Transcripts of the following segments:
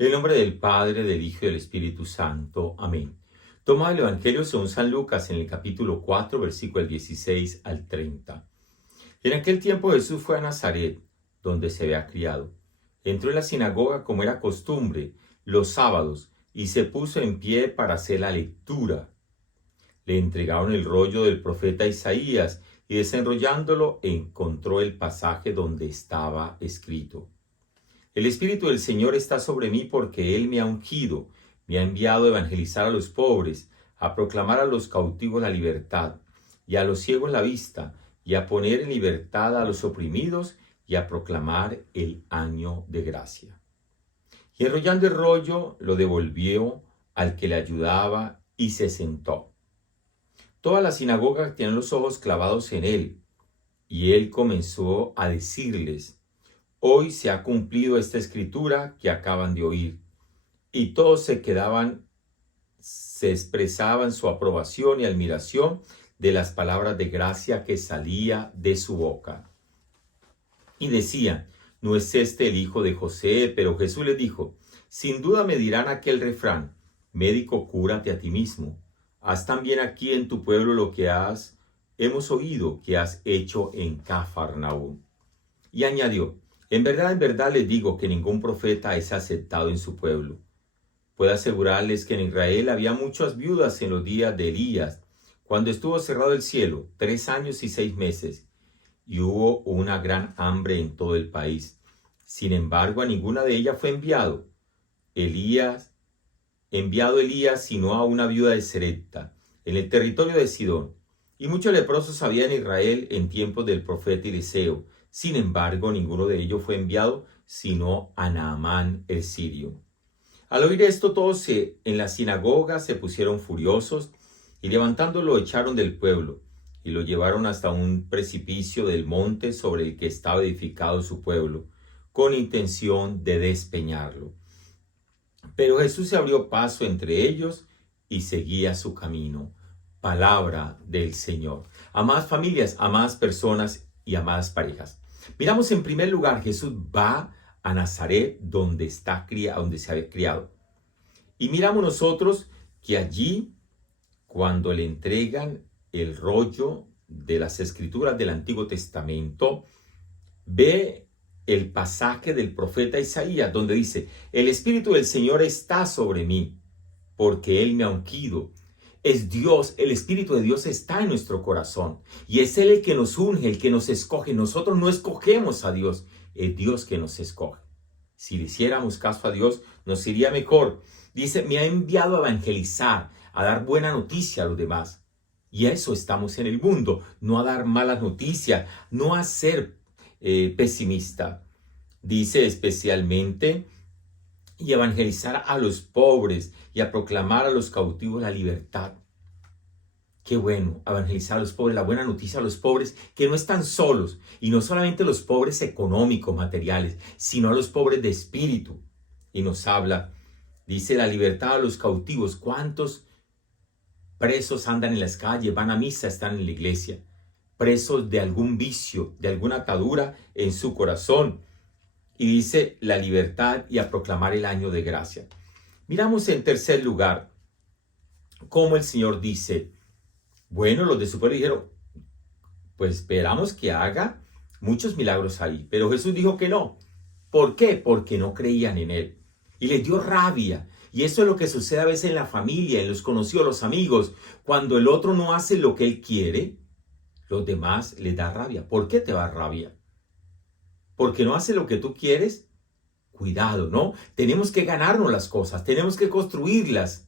En el nombre del Padre, del Hijo y del Espíritu Santo. Amén. Toma el Evangelio según San Lucas en el capítulo 4, versículo del 16 al 30. En aquel tiempo Jesús fue a Nazaret, donde se había criado. Entró en la sinagoga como era costumbre, los sábados, y se puso en pie para hacer la lectura. Le entregaron el rollo del profeta Isaías, y desenrollándolo encontró el pasaje donde estaba escrito: El Espíritu del Señor está sobre mí porque Él me ha ungido, me ha enviado a evangelizar a los pobres, a proclamar a los cautivos la libertad, y a los ciegos la vista, y a poner en libertad a los oprimidos, y a proclamar el año de gracia. Y enrollando el rollo, lo devolvió al que le ayudaba, y se sentó. Toda la sinagoga tenía los ojos clavados en él, y él comenzó a decirles: Hoy se ha cumplido esta escritura que acaban de oír. Y todos se expresaban su aprobación y admiración de las palabras de gracia que salía de su boca. Y decían: ¿No es este el hijo de José? Pero Jesús les dijo: Sin duda me dirán aquel refrán: Médico, cúrate a ti mismo. Haz también aquí en tu pueblo lo que hemos oído que has hecho en Cafarnaúm. Y añadió: en verdad les digo que ningún profeta es aceptado en su pueblo. Puedo asegurarles que en Israel había muchas viudas en los días de Elías, cuando estuvo cerrado el cielo 3 años y 6 meses, y hubo una gran hambre en todo el país. Sin embargo, a ninguna de ellas fue enviado Elías, sino a una viuda de Serepta, en el territorio de Sidón. Y muchos leprosos había en Israel en tiempos del profeta Eliseo. Sin embargo, ninguno de ellos fue enviado, sino a Naamán el sirio. Al oír esto, todos en la sinagoga se pusieron furiosos, y levantándolo echaron del pueblo, y lo llevaron hasta un precipicio del monte sobre el que estaba edificado su pueblo, con intención de despeñarlo. Pero Jesús se abrió paso entre ellos y seguía su camino. Palabra del Señor. Amadas familias, amadas personas y amadas parejas. Miramos en primer lugar, Jesús va a Nazaret, donde se había criado. Y miramos nosotros que allí, cuando le entregan el rollo de las escrituras del Antiguo Testamento, ve el pasaje del profeta Isaías, donde dice: el Espíritu del Señor está sobre mí, porque Él me ha ungido. Es Dios, el Espíritu de Dios está en nuestro corazón, y es Él el que nos unge, el que nos escoge. Nosotros no escogemos a Dios, es Dios que nos escoge. Si le hiciéramos caso a Dios, nos iría mejor. Dice: me ha enviado a evangelizar, a dar buena noticia a los demás. Y a eso estamos en el mundo, no a dar malas noticias, no a ser pesimista. Dice especialmente: y evangelizar a los pobres y a proclamar a los cautivos la libertad. Qué bueno, evangelizar a los pobres, la buena noticia a los pobres que no están solos, y no solamente los pobres económicos, materiales, sino a los pobres de espíritu. Y nos habla, dice, la libertad a los cautivos. ¿Cuántos presos andan en las calles, van a misa, están en la iglesia? Presos de algún vicio, de alguna atadura en su corazón. Y dice la libertad y a proclamar el año de gracia. Miramos en tercer lugar cómo el Señor dice: bueno, los de su pueblo dijeron: pues esperamos que haga muchos milagros ahí. Pero Jesús dijo que no. ¿Por qué? Porque no creían en Él. Y les dio rabia. Y eso es lo que sucede a veces en la familia, en los conocidos, los amigos. Cuando el otro no hace lo que él quiere, los demás les da rabia. ¿Por qué te da rabia? Porque no hace lo que tú quieres. Cuidado, ¿no? Tenemos que ganarnos las cosas, tenemos que construirlas.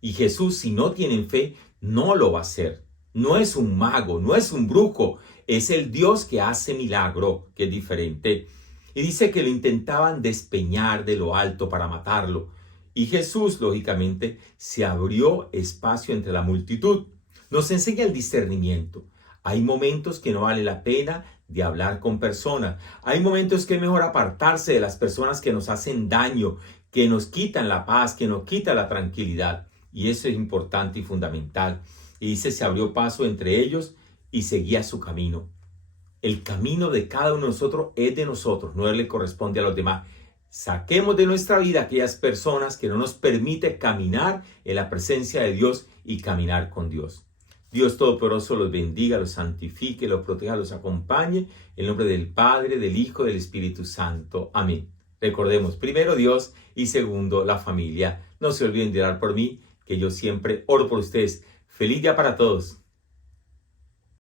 Y Jesús, si no tienen fe, no lo va a hacer. No es un mago, no es un brujo, es el Dios que hace milagro, que es diferente. Y dice que lo intentaban despeñar de lo alto para matarlo. Y Jesús, lógicamente, se abrió espacio entre la multitud. Nos enseña el discernimiento. Hay momentos que no vale la pena de hablar con personas. Hay momentos que es mejor apartarse de las personas que nos hacen daño, que nos quitan la paz, que nos quitan la tranquilidad. Y eso es importante y fundamental. Y dice: se abrió paso entre ellos y seguía su camino. El camino de cada uno de nosotros es de nosotros, no le corresponde a los demás. Saquemos de nuestra vida aquellas personas que no nos permiten caminar en la presencia de Dios y caminar con Dios. Dios Todopoderoso los bendiga, los santifique, los proteja, los acompañe. En nombre del Padre, del Hijo, del Espíritu Santo. Amén. Recordemos, primero Dios y segundo la familia. No se olviden de orar por mí, que yo siempre oro por ustedes. Feliz día para todos.